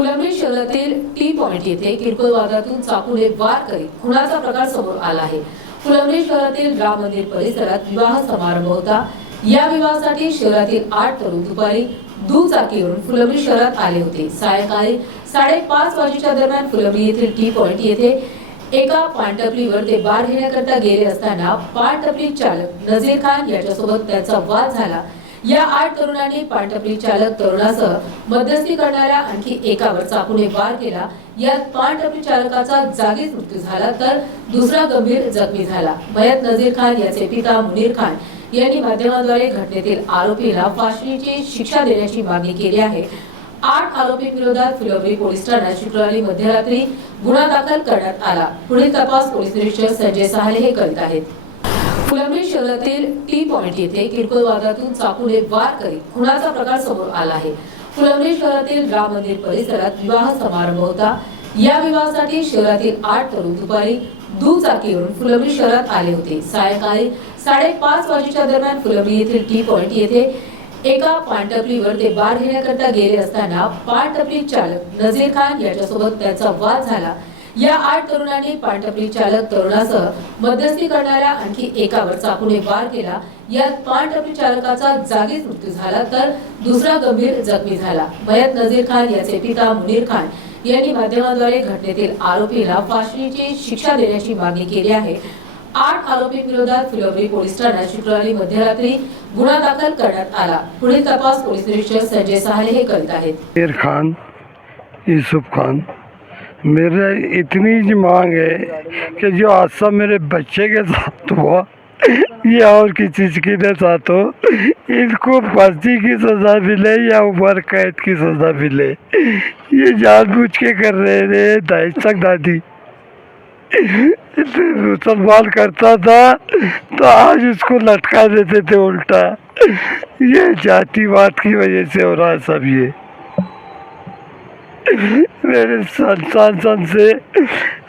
फुलंब्री शहरातील T point येथे किरकोळ वादातून चाकूने वार करीत खुनाचा प्रकार समोर आला आहे. फुलंब्री शहरातील राम मंदिर परिसरात विवाह समारंभ होता. या विवाहासाठी शहरातील आठ तरुण दुपारी दुचाकीवरून फुलंब्री शहरात आले होते. सायंकाळी साडेपाच वाजेच्या दरम्यान फुलंब्री येथील टी पॉइंट येथे एका पानटपरीवर ते बार घेण्याकरता गेले असताना पानटपरी चालक नझीर खान याच्यासोबत त्यांचा वाद झाला. या आठ तरुणांनी पानटपरी चालक तरुणासह मध्यस्थी करणाऱ्या आणखी एकावर चाकूने वार केला. यात पानटपरी चालकाचा जागीच मृत्यू झाला तर दुसरा गंभीर जखमी झाला. मयत नझीर खान याचे पिता मुनीर खान यांनी माध्यमाद्वारे घटनेतील आरोपीला फाशीची शिक्षा देण्याची मागणी केली आहे. आठ आरोपींविरोधात फुलवरी पोलीस ठाण्यात शुक्रवारी मध्यरात्री गुन्हा दाखल करण्यात आला. पुढील तपास पोलीस निरीक्षक संजय सहाले हे करीत आहेत. फुलंब्री शहरातील टी पॉइंट येथे किरकोळ वादातून चाकूने वार करीत खुनाचा प्रकार समोर आला आहे. फुलंब्री शहरातील राम मंदिर परिसरात विवाह समारंभ होता. या विवाहासाठी शहरातील आठ तरुण दुपारी दुचाकीवरून फुलंब्री शहरात आले होते. सायंकाळी साडेपाच वाजेच्या दरम्यान फुलंब्री येथील टी पॉइंट येथे एका पानटपलीवर ते बार घेण्याकरता गेले असताना पानटपरी चालक नझीर खान याच्यासोबत त्यांचा वाद झाला. या आठ तरुणांनी पानटपरी चालक तरुणासह मध्यस्थी करणाऱ्या आणखी एकावर चाकूने वार केला. यात पानटपरी चालकाचा जागीच मृत्यू झाला तर दुसरा गंभीर जखमी झाला. मयत नझीर खान याचे पिता मुनीर खान यांनी माध्यमाद्वारे घटनेतील आरोपीला फाशीची शिक्षा देण्याची मागणी केली आहे. आठ आरोपींविरोधात फुलवरी पोलीस ठाण्यात शुक्रवारी मध्यरात्री गुन्हा दाखल करण्यात आला. पुढील तपास पोलीस निरीक्षक संजय सहाले हे करीत आहेत. खान युसुफ खान मेरा इतनी मांग है कि जो हादसा मेरे बच्चे के साथ हुआ, या और किसी चीज़ की साथ हो, इनको फांसी की सज़ा मिले या उम्र कैद की सज़ा मिले? ये जानबूझ के कर रहे थे तक दादी। मुसलमान करता था तो आज उसको लटका देते थे उल्टा। ये जातिवाद की वजह से हो रहा है सब ये। मेरे संस्थान सन से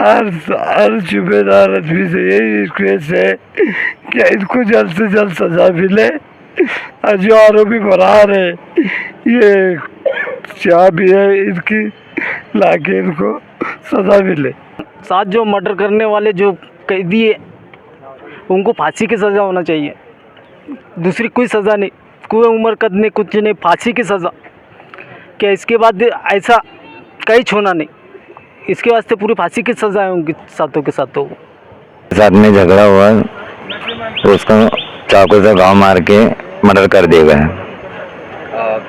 हर हर जुम्मेदार आदमी से यही रिक्वेस्ट है कि इनको जल्द से जल्द सजा मिले और जो आरोपी फरार है ये क्या भी है इनकी लाके इनको सजा मिले साथ जो मर्डर करने वाले जो कैदी है, उनको फांसी की सज़ा होना चाहिए। दूसरी कोई सज़ा नहीं। कोई उम्र कद नहीं कुछ नहीं, फांसी की सज़ा। क्या इसके बाद ऐसा कहीं छोना नहीं। इसके वास्ते पूरी फांसी की सज़ा है उनकी साथों के। साथों साथ में झगड़ा हुआ तो उसको चाकू से घाव मार के मर्डर कर दिया गया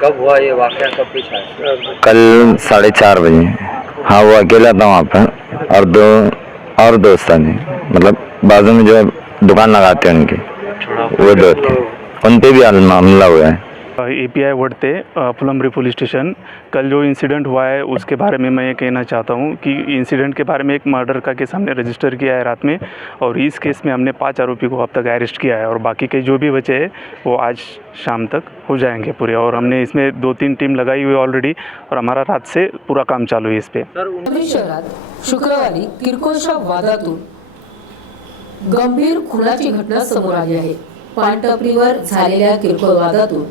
कब हुआ ये वाक़या? कब आया? कल साढ़े चार बजे। हाँ वो अकेला था वहाँ पर और दो और दोस्त था मतलब बाजू में जो दुकान लगाते हैं उनके वो दोस्त थे उन पर भी हमला हुआ है। ए पी आई बढ़ते फुलमरी पुलिस स्टेशन। कल जो इंसिडेंट हुआ है उसके बारे में मैं ये कहना चाहता हूँ कि इंसिडेंट के बारे में एक मर्डर का केस हमने रजिस्टर किया है रात में और इस केस में हमने पाँच आरोपी को अब तक अरेस्ट किया है और बाकी के जो भी बचे हैं वो आज शाम तक हो जाएँगे पूरे और हमने इसमें दो तीन टीम लगाई हुई ऑलरेडी और हमारा रात से पूरा काम चालू है इस पर शहरात शुक्रवारी किरकोळच्या वादातून गंभीर खुनाची घटना समोर आली आहे. पानटपरीवर झालेल्या किरकोळ वादातून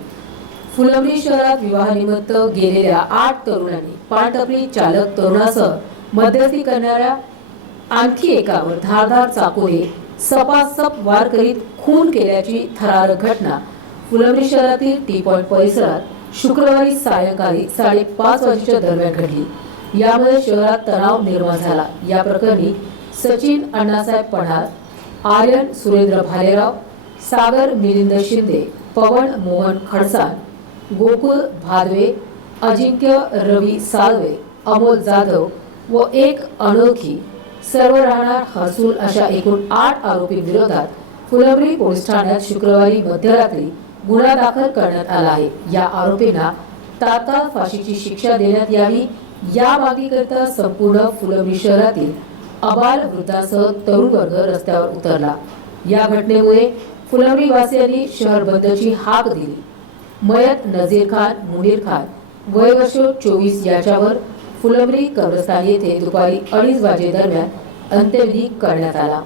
फुलंब्री शहरात विवाहानिमित्त गेलेल्या आठ तरुणांनी पानटपरी चालक तरुणासह मध्यस्थी करणाऱ्या आणखी एकावर धारधार चाकूने सपासप वार करीत खून केल्याची थरारक घटना फुलंब्री शहरातील टी पॉइंट परिसरात शुक्रवारी सायंकाळी साडेपाच वाजेच्या दरम्यान घडली. यामुळे शहरात तणाव निर्माण झाला. या प्रकरणी सचिन अण्णासाहेब पठार आर्यन सुरेंद्र भालेराव सागर मिलिंद शिंदे पवन मोहन खडसाण गोकुळ भादवे अजिंक्य रवी साळवे अमोल जाधव व एक अनोळखी सर्व राहणार हसूल अशा एकूण आठ आरोपींविरोधात फुलंब्री पोलीस ठाण्यात शुक्रवारी मध्यरात्री गुन्हा दाखल करण्यात आला आहे. या आरोपींना तात्काळ फाशीची शिक्षा देण्यात यावी. या मागणीकरिता संपूर्ण फुलंब्री शहरातील अबाल वृद्धासह तरुण वर्ग रस्त्यावर उतरला. या घटनेमुळे फुलंब्री वासियांनी शहर बंदची हाक दिली. मयत नझीर खान मुनीर खान वय वर्ष चोवीस याच्यावर फुलंब्री कब्रस्तान येथे दुपारी अडीच वाजे दरम्यान अंत्यविधी करण्यात आला.